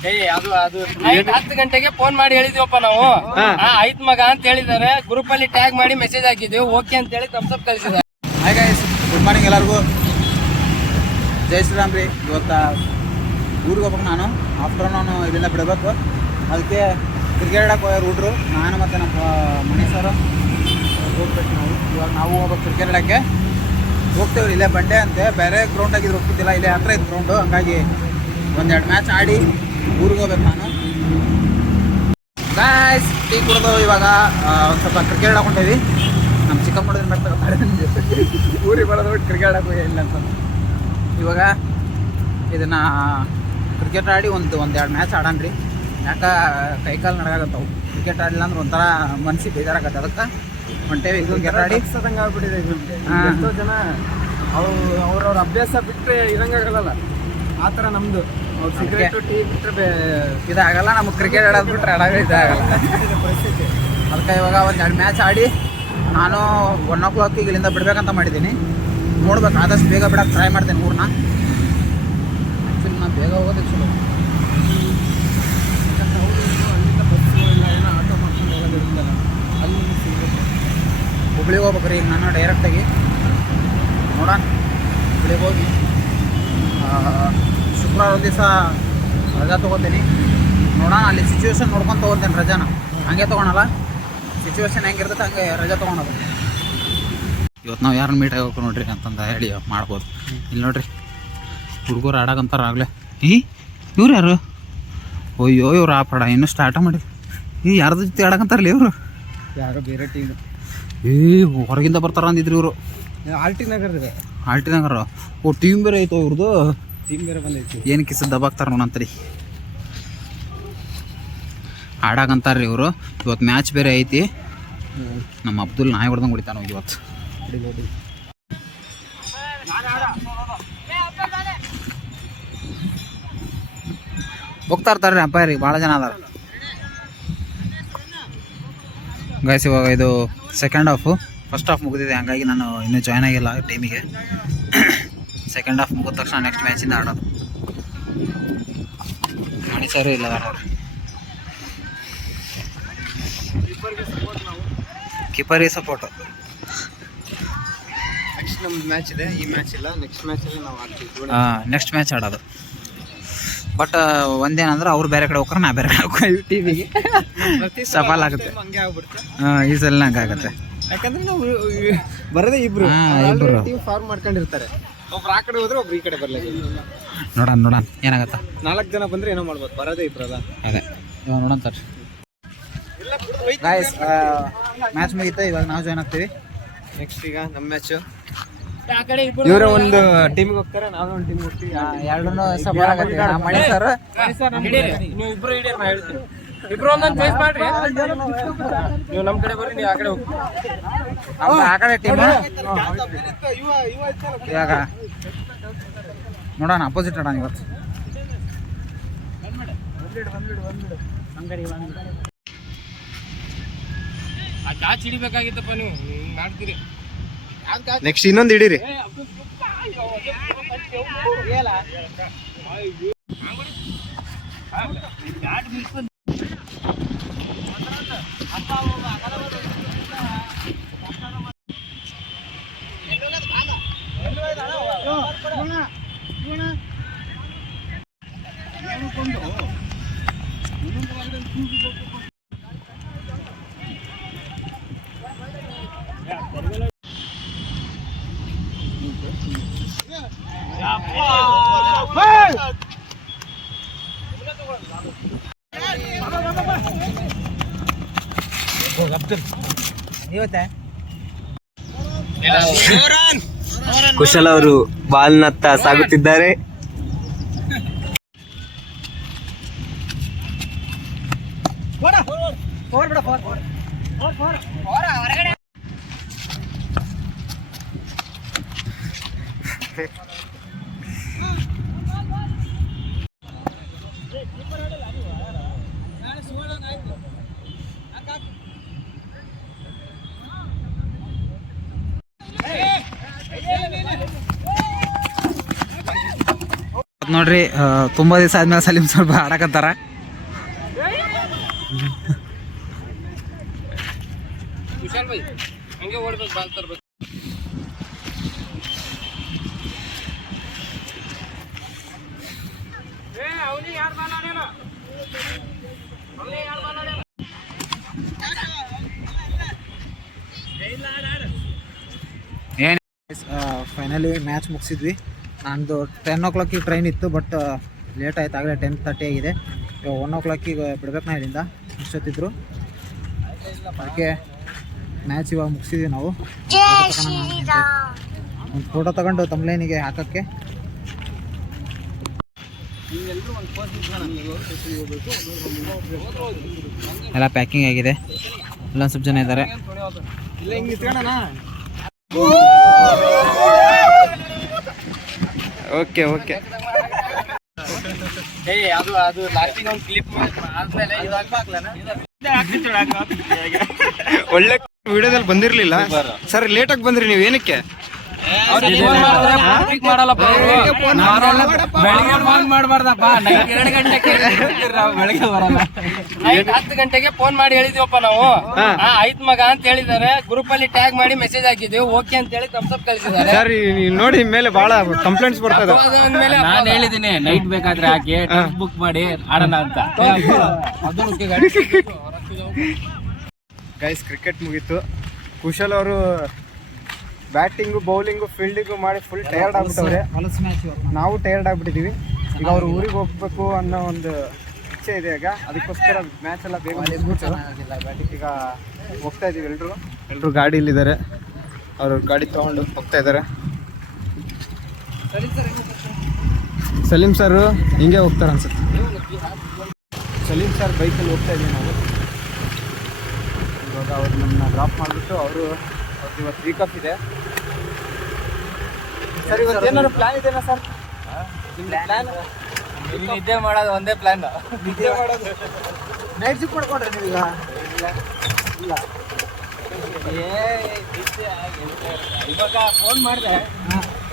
ಅದು 10 ಗಂಟೆಗೆ ಫೋನ್ ಮಾಡಿ ಹೇಳಿದ್ವಪ್ಪ ನಾವು. ಆಯ್ತು ಮಗ ಅಂತ ಹೇಳಿದಾರೆ. ಗ್ರೂಪ್ ಅಲ್ಲಿ ಟ್ಯಾಗ್ ಮಾಡಿ ಮೆಸೇಜ್ ಹಾಕಿದ್ವಿ. ಓಕೆ ಅಂತ ಹೇಳಿ ಥಮ್ಸ್ ಅಪ್ ಕಳಿಸಿದ್ದಾರೆ. ಹಾಯ್ ಗೈಸ್, ಗುಡ್ ಮಾರ್ನಿಂಗ್ ಎಲ್ಲರಿಗೂ. ಜೈ ಶ್ರೀರಾಮ್ ರೀ. ಇವತ್ತು ಊರಿಗೆ ಹೋಗ್ಬೇಕು. ನಾನು ಆಫ್ಟರ್ನೂನು ಇಲ್ಲಿಂದ ಬಿಡಬೇಕು. ಅದಕ್ಕೆ ಕ್ರಿಕೆಟ್ ಆಡಕ್ಕೆ ಹೋಗ್ಯಾರ ಹುಡ್ರು. ನಾನು ಮತ್ತು ನಮ್ಮ ಮಣಿ ಸರ್ ಹೋಗ್ಬೇಕು. ನಾವು ಹೋಗ್ಬೇಕು ಕ್ರಿಕೆಟ್ ಆಡೋಕ್ಕೆ ಹೋಗ್ತೇವ್ರಿ. ಇಲ್ಲೇ ಬಂಡೆ ಅಂತೆ, ಬೇರೆ ಗ್ರೌಂಡಾಗಿದ್ದು ಹೋಗ್ತಿದ್ದಿಲ್ಲ. ಇಲ್ಲೇ ಹತ್ರ ಇತ್ತು ಗ್ರೌಂಡು. ಹಂಗಾಗಿ ಒಂದೆರಡು ಮ್ಯಾಚ್ ಆಡಿ ಊರಿಗೆ ಹೋಗ್ಬೇಕು ನಾನು. ಗಾಯ್ಸ್, ಟೀ ಕುಡಿದು ಇವಾಗ ಒಂದು ಸ್ವಲ್ಪ ಕ್ರಿಕೆಟ್ ಆಡ್ಕೊಂಡೇವಿ. ನಮ್ಮ ಚಿಕ್ಕಮ್ಮನ ಮಾಡ್ತಾರೆ ಊರಿಗೆ ಬರೋದು ಕ್ರಿಕೆಟ್ ಆಡೋಕೆ ಇಲ್ಲ ಅಂತ. ಇವಾಗ ಇದನ್ನು ಕ್ರಿಕೆಟ್ ಆಡಿ ಒಂದೆರಡು ಮ್ಯಾಚ್ ಆಡನ್ರಿ. ಯಾಕೆ ಕೈಕಾಲು ನಡಗಾಗತ್ತವು. ಕ್ರಿಕೆಟ್ ಆಡಲಿಲ್ಲ ಅಂದ್ರೆ ಒಂಥರ ಮನ್ಸಿಗೆ ಬೇಜಾರಾಗತ್ತೆ. ಅದಕ್ಕೆ ಹೊಂಟೇವಿ ಕ್ರಿಕೆಟ್ ಆಡಿ. ಸದಂಗೆ ಆಗ್ಬಿಟ್ಟಿದೆ. ಎಷ್ಟೋ ಜನ ಅವ್ರವ್ರ ಅಭ್ಯಾಸ ಬಿಟ್ಟರೆ ಇರಂಗಾಗಲ್ಲ. ಆ ಥರ ನಮ್ಮದು ಸಿಗರೇಟು ಟೀ ಬಿಟ್ಟರೆ ಇದಾಗಲ್ಲ. ನಮಗೆ ಕ್ರಿಕೆಟ್ ಆಡೋದು ಬಿಟ್ಟರೆ ಆಡೋದೇ ಇದಾಗಲ್ಲ ಪರಿಸ್ಥಿತಿ. ಅದಕ್ಕೆ ಇವಾಗ ಒಂದೆರಡು ಮ್ಯಾಚ್ ಆಡಿ ನಾನು 1 o'clock ಇಲ್ಲಿಂದ ಬಿಡಬೇಕಂತ ಮಾಡಿದ್ದೀನಿ. ನೋಡ್ಬೇಕು, ಆದಷ್ಟು ಬೇಗ ಬಿಡೋಕ್ಕೆ ಟ್ರೈ ಮಾಡ್ತೀನಿ ಊರನ್ನ. ಆ್ಯಕ್ಚುಲಿ ನಾನು ಬೇಗ ಹೋಗೋದಕ್ಕೆ ಚಲೋ. ಅಲ್ಲಿಂದ ಬಸ್ಸು ಇಲ್ಲ ಏನೋ ಆಟೋ ಮಾಡ್ಕೊಂಡು ಹೋಗೋದಿರುತ್ತಲ್ಲ, ಅಲ್ಲಿ ಸಿಗಬೇಕು. ಹುಬ್ಳಿಗೆ ಹೋಗ್ಬೇಕ್ರಿ ಈಗ ನಾನು ಡೈರೆಕ್ಟಾಗಿ. ನೋಡೋಣ, ಹುಬ್ಳಿಗೆ ಹೋಗಿ ಶುಕ್ರವಾರ ಒಂದು ದಿವಸ ರಜಾ ತೊಗೋತೀನಿ. ನೋಡೋಣ, ಅಲ್ಲಿ ಸಿಚುವೇಶನ್ ನೋಡ್ಕೊಂಡು ತೊಗೊತೀನಿ ರಜಾನ. ಹಂಗೆ ತೊಗೊಳಲ್ಲ, ಸಿಚುವೇಶನ್ ಹೆಂಗಿರ್ತೈತೆ ಹಂಗೆ ರಜಾ ತೊಗೊಳೋದು. ಇವತ್ತು ನಾವು ಯಾರನ್ನ ಮೀಟ್ ಆಗಬೇಕು ನೋಡ್ರಿ ಅಂತಂದು ಹೇಳಿ ಮಾಡ್ಬೋದು. ಇಲ್ಲಿ ನೋಡ್ರಿ, ಹುಡುಗರು ಆಡೋಕಂತಾರ ಆಗಲೇ. ಇವ್ರು ಯಾರು? ಅಯ್ಯೋ, ಇವ್ರು ಆ ಪಡ ಇನ್ನೂ ಸ್ಟಾರ್ಟ ಮಾಡಿ. ಯಾರ್ದು ಜೊತೆ ಆಡಕಂತಾರಲ್ಲ ಇವರು? ಯಾರೋ ಬೇರೆ ಟೀಮ್. ಹೊರಗಿಂದ ಬರ್ತಾರ ಅಂದಿದ್ರು ಇವರು. ಆರ್ ಟಿ ನಗರ. ಓ, ಟೀಮ್ ಬೇರೆ ಐತೋ ಇವ್ರದ್ದು. ಟೀಮ್ ಬೇರೆ ಬಂದೈತಿ. ಏನು ಕಿಸ ದಬಾಕ್ತಾರ ನೋಡಂತರಿ. ಆಡಾಕಂತಾರ್ರಿ ಇವರು. ಇವತ್ತು ಮ್ಯಾಚ್ ಬೇರೆ ಐತಿ. ನಮ್ಮ ಅಬ್ದುಲ್ ನಾಯಿ ಹೊಡೆದಂಗೆ ಹೊಡಿತಾನ ಹೋಗಿ ಇವತ್ತು. ಹೋಗ್ತಾ ಇರ್ತಾರೆ ಅಂಪೈರಿಗೆ, ಭಾಳ ಜನ ಅದಾರ ಗೈಸ್. ಇವಾಗ ಇದು ಸೆಕೆಂಡ್ ಹಾಫು. ಫಸ್ಟ್ ಹಾಫ್ ಮುಗಿದಿದೆ, ಹಂಗಾಗಿ ನಾನು ಇನ್ನೂ ಜಾಯ್ನ್ ಆಗಿಲ್ಲ ಟೀಮಿಗೆ. ಸೆಕೆಂಡ್ ಹಾಫ್ ಮುಗಿದ ತಕ್ಷಣ ನೆಕ್ಸ್ಟ್ ಮ್ಯಾಚಿಂದ ಆಡೋದು. ಮಣಿಸರು ಇಲ್ಲ ನೋಡ್ರಿ. ಕೀಪರಿಗೆ ಸಪೋರ್ಟು. ನೆಕ್ಸ್ಟ್ ನಮ್ದು ಮ್ಯಾಚ್ ಇದೆ. ಈ ಮ್ಯಾಚ್ ಇಲ್ಲ, ನೆಕ್ಸ್ಟ್ ಮ್ಯಾಚಲ್ಲಿ ನಾವು ಆಡ್ತೀವಿ. ನೆಕ್ಸ್ಟ್ ಮ್ಯಾಚ್ ಆಡೋದು. ಬಟ್ ಒಂದೇನಂದ್ರೆ ಅವ್ರು ಬೇರೆ ಕಡೆ ಹೋಗ್ರೆ ನಾ ಬೇರೆ ಕಡೆ ಹೋಗ್ತೀವಿ. ಟಿವಿಗೆ ಸವಾಲ್ ಆಗುತ್ತೆ. ಹಂಗೆ ಆಗ್ಬಿಡುತ್ತೆ. ಈ ಸಲ ಹಂಗೆ ಆಗುತ್ತೆ. ಯಾಕಂದ್ರೆ ನಾವು ಬರೋದೇ ಇಬ್ರು ಟೀಮ್ ಫಾರ್ಮ್ ಮಾಡ್ಕೊಂಡಿರ್ತಾರೆ. ಒಬ್ರು ಆ ಕಡೆ ಹೋದ್ರೆ ಒಬ್ರು ಈ ಕಡೆ ಬರ್ಲಿಲ್ಲ. ನೋಡೋಣ ಏನಾಗತ್ತ. 4 ಜನ ಬಂದ್ರೆ ಏನೋ ಮಾಡ್ಬೋದು. ಬರೋದೇ ಇಬ್ರಲ್ಲ. ಅದೇ ಇವಾಗ ನೋಡೋಣ ತರ್ರಿ ಗಾಯ್ಸ್. ಮ್ಯಾಚ್ ಮುಗೀತು, ಇವಾಗ ನಾವು ಜಾಯ್ನ್ ಆಗ್ತೀವಿ. ನೆಕ್ಸ್ಟ್ ಈಗ ನಮ್ಮ ಮ್ಯಾಚು. ಇವರು ಒಂದು ಟೀಮಿಗೆ ಹೋಗ್ತಾರೆ, ನಾವು ಒಂದು ಟೀಮಿಗೆ ಹೋಗ್ತೀವಿ. ಎರಡನ್ನೂ ಸಪೋರ್ಟ್ ಆಗುತ್ತೆ. ಮಣಿ ಸರ್ ನೀವು ಇಬ್ರು ಹಿಡಿಯರ್, ನಾ ಹೇಳ್ತೀನಿ. ಇಬ್ರು ಒಂದೊಂದು ಫೇಸ್ ಮಾಡ್ರಿ. ನೀವು ನಮ್ಮ ಕಡೆ ಬರ್ರಿ, ನೀವು ಆ ಕಡೆ ಹೋಗಿ. ಆ ಕಡೆ ಟೀಮ್ ಇವಾಗ ನೋಡೋಣ. ಅಪೋಸಿಟ್ ಆಡೋಣ ಇವತ್ತು. ಕ್ಯಾಚ್ ಹಿಡಿಬೇಕಾಗಿತ್ತಪ್ಪ, ನೀವು ಮಾಡ್ತೀರಿ. ನೆಕ್ಸ್ಟ್ ಇನ್ನೊಂದು ಹಿಡೀರಿ. ಕುಶಲ್ ಅವರು ಬಾಲ್ನತ್ತ ಸಾಗುತ್ತಿದ್ದಾರೆ. ನೋಡ್ರಿ ತುಂಬ ದಿವಸ ಆದ್ಮೇಲೆ ಸಲೀಂ ಸ್ವಲ್ಪ ಆಡಕತ್ತಾರ. ಏನು ಫೈನಲಿ ಮ್ಯಾಚ್ ಮುಗಿಸಿದ್ವಿ. ನಂದು 10 o'clock ಟ್ರೈನ್ ಇತ್ತು, ಬಟ್ ಲೇಟ್ ಆಯ್ತು. ಆಗಲೇ 10:30 ಆಗಿದೆ. ಇವಾಗ 1 o'clock ಬಿಡ್ಬೇಕು ನಾ ಇಲ್ಲಿಂದ. ಇಷ್ಟೊತ್ತಿದ್ರು ಅದಕ್ಕೆ ಮ್ಯಾಚ್ ಇವಾಗ ಮುಗಿಸಿದ್ವಿ ನಾವು. ಒಂದು ಫೋಟೋ ತಗೊಂಡು ತಮ್ಲೈನಿಗೆ ಹಾಕೋಕ್ಕೆ. ಎಲ್ಲ ಪ್ಯಾಕಿಂಗ್ ಆಗಿದೆ. ಎಲ್ಲ ಸ್ವಲ್ಪ ಜನ ಇದ್ದಾರೆ. Okay okay. ಅದು ಲಾಸ್ಟಿಗೆ ಒಂದು ಕ್ಲಿಪ್ ಆದ್ಮೇಲೆ ಒಳ್ಳೆ ವಿಡಿಯೋದಲ್ಲಿ ಬಂದಿರಲಿಲ್ಲ ಸರ್. ಲೇಟಾಗಿ ಬಂದ್ರಿ ನೀವು, ಏನಕ್ಕೆ? ಮಾಡಬಾರ್ದಪ್ಪ. 2 ಗಂಟೆಗೆ ಬೆಳಗ್ಗೆ ಬರಲ್ಲ. 10 ಗಂಟೆಗೆ ಫೋನ್ ಮಾಡಿ ಹೇಳಿದ್ವಪ್ಪ ನಾವು. ಆಯ್ತು ಮಗ ಅಂತ ಹೇಳಿದಾರೆ. ಗ್ರೂಪ್ ಅಲ್ಲಿ ಟ್ಯಾಗ್ ಮಾಡಿ ಮೆಸೇಜ್ ಹಾಕಿದ್ವಿ. ಓಕೆ ಅಂತ ಹೇಳಿ ಥಮ್ಸ್ ಅಪ್ ಕಳಿಸಿದ್ದಾರೆ. ಸರ್ ನೋಡಿ ಮೇಲೆ ಬಹಳ ಕಂಪ್ಲೇಂಟ್ಸ್ ಬರ್ತದೆ. ನಾನು ಹೇಳಿದೀನಿ ನೈಟ್ ಬೇಕಾದ್ರೆ ಹಾಕಿ ಬುಕ್ ಮಾಡಿ ಆಡೋಣ ಅಂತ. ಗೈಸ್ ಕ್ರಿಕೆಟ್ ಮುಗೀತು. ಕುಶಲ್ ಅವರು ಬ್ಯಾಟಿಂಗು ಬೌಲಿಂಗು ಫೀಲ್ಡಿಂಗು ಮಾಡಿ ಫುಲ್ ಟಯರ್ಡ್ ಆಗ್ಬಿಟ್ಟವ್ರೆ. ನಾವು ಟಯರ್ಡ್ ಆಗ್ಬಿಟ್ಟಿದ್ದೀವಿ. ಈಗ ಅವ್ರು ಊರಿಗೆ ಹೋಗ್ಬೇಕು ಅನ್ನೋ ಒಂದು ಇಚ್ಛೆ ಇದೆ. ಈಗ ಅದಕ್ಕೋಸ್ಕರ ಮ್ಯಾಚ್ ಎಲ್ಲ ಬೇಗ ಈಗ ಹೋಗ್ತಾ ಇದ್ದೀವಿ. ಎಲ್ಲರೂ ಗಾಡಿಯಲ್ಲಿದ್ದಾರೆ. ಅವರು ಗಾಡಿ ತೊಗೊಂಡು ಹೋಗ್ತಾ ಇದ್ದಾರೆ. ಸಲೀಂ ಸರ್ ಹಿಂಗೆ ಹೋಗ್ತಾರೆ ಅನ್ಸುತ್ತೆ. ಸಲೀಂ ಸರ್ ಬೈಕಲ್ಲಿ ಹೋಗ್ತಾ ಇದ್ದೀವಿ ನಾವು. ಇವಾಗ ಅವ್ರು ನಮ್ಮನ್ನ ಡ್ರಾಪ್ ಮಾಡಿಬಿಟ್ಟು ಅವ್ರದ್ದು ಇವತ್ತು ವೀಕ್ ಆಫ್ ಇದೆ. ಸರ್ ಇವತ್ತು ಏನಾದ್ರು ಪ್ಲಾನ್ ಇದೆಯಾ ಸರ್? ಪ್ಲಾನ್ ನಿದ್ದೆ ಮಾಡೋದು ಒಂದೇ ಪ್ಲಾನ್. ನಿದ್ದೆ ಮಾಡೋದು. ನೈಟ್ ಶಿಫ್ಟ್ ಮಾಡ್ಕೊಂಡ್ರೆ ನೀವೀಗ? ಇಲ್ಲ ಇವಾಗ ಫೋನ್ ಮಾಡಿದೆ,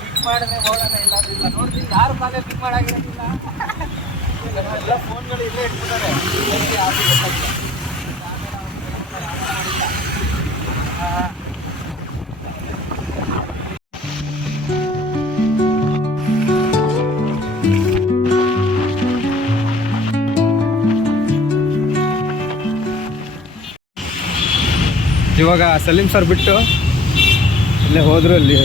ಪಿಕ್ ಮಾಡಿದ್ರೆ ಹೋಗೋಣ. ಇಲ್ಲ ನೋಡ್ತೀನಿ ಯಾರು ಕಾಲೇ ಪಿಕ್ ಮಾಡಾಗಿರೋದಿಲ್ಲ. ಎಲ್ಲ ಫೋನ್ಗಳು ಇಲ್ಲೇ ಇಟ್ಬಿಟ್ಟಾರೆ. ಇವಾಗ ಸಲೀಂ ಸರ್ ಬಿಟ್ಟು ಇಲ್ಲೇ ಹೋದ್ರು. ಅಲ್ಲಿ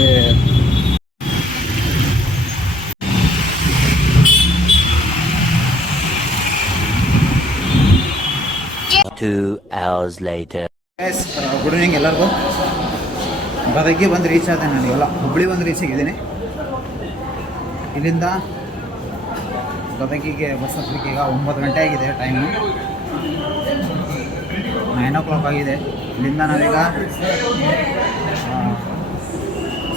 ಗುಡ್ ಈವ್ನಿಂಗ್ ಎಲ್ಲರಿಗೂ. ಗದಗಿಗೆ ಬಂದು ರೀಚ್ ಆದೆ ನಾನು. ಇವೆಲ್ಲ ಹುಬ್ಬಳ್ಳಿ ಬಂದು ರೀಚ್ ಆಗಿದ್ದೀನಿ. ಇಲ್ಲಿಂದ ಗದಗಿಗೆ ಬಸ್ ಹತ್ತಲಿಕ್ಕೆ ಈಗ 9 ಗಂಟೆ ಆಗಿದೆ. ಟೈಮು 9 o'clock ಆಗಿದೆ. ಇಲ್ಲಿಂದ ನಾವೀಗ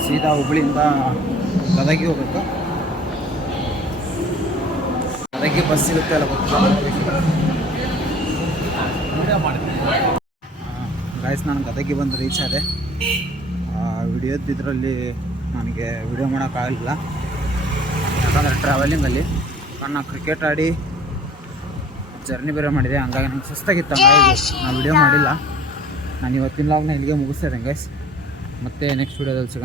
ಸೀದಾ ಹುಬ್ಬಳ್ಳಿಯಿಂದ ಗದಗಿಗೆ ಹೋಗ್ಬೇಕು. ಗದಗಿ ಬಸ್ ಸಿಗುತ್ತೆ ಅಲ್ಲ ಗೊತ್ತಿಲ್ಲ. ಗೈಸ್ ನಾನು ಗದಗಿ ಬಂದು ರೀಚ್ ಆದೆ. ವಿಡಿಯೋದ ಇದರಲ್ಲಿ ನನಗೆ ವಿಡಿಯೋ ಮಾಡೋಕ್ಕಾಗಲಿಲ್ಲ, ಯಾಕಂದರೆ ಟ್ರಾವೆಲಿಂಗಲ್ಲಿ ನಾನು ಕ್ರಿಕೆಟ್ ಆಡಿ ಜರ್ನಿ ಬೇರೆ ಮಾಡಿದೆ. ಹಂಗಾಗಿ ನಂಗೆ ಸುಸ್ತಾಗಿತ್ತು. ಹಂಗಾಗಿ ನಾನು ವಿಡಿಯೋ ಮಾಡಿಲ್ಲ. ನಾನು ಇವತ್ತಿನ ಲಾಗ್ನ ಇಲ್ಲಿಗೆ ಮುಗಿಸ್ತಾ ಇದ್ದೇನೆ ಗೈಸ್. ಮತ್ತೆ ನೆಕ್ಸ್ಟ್ ವಿಡಿಯೋದಲ್ಲಿ ಸಿಗೋಣ.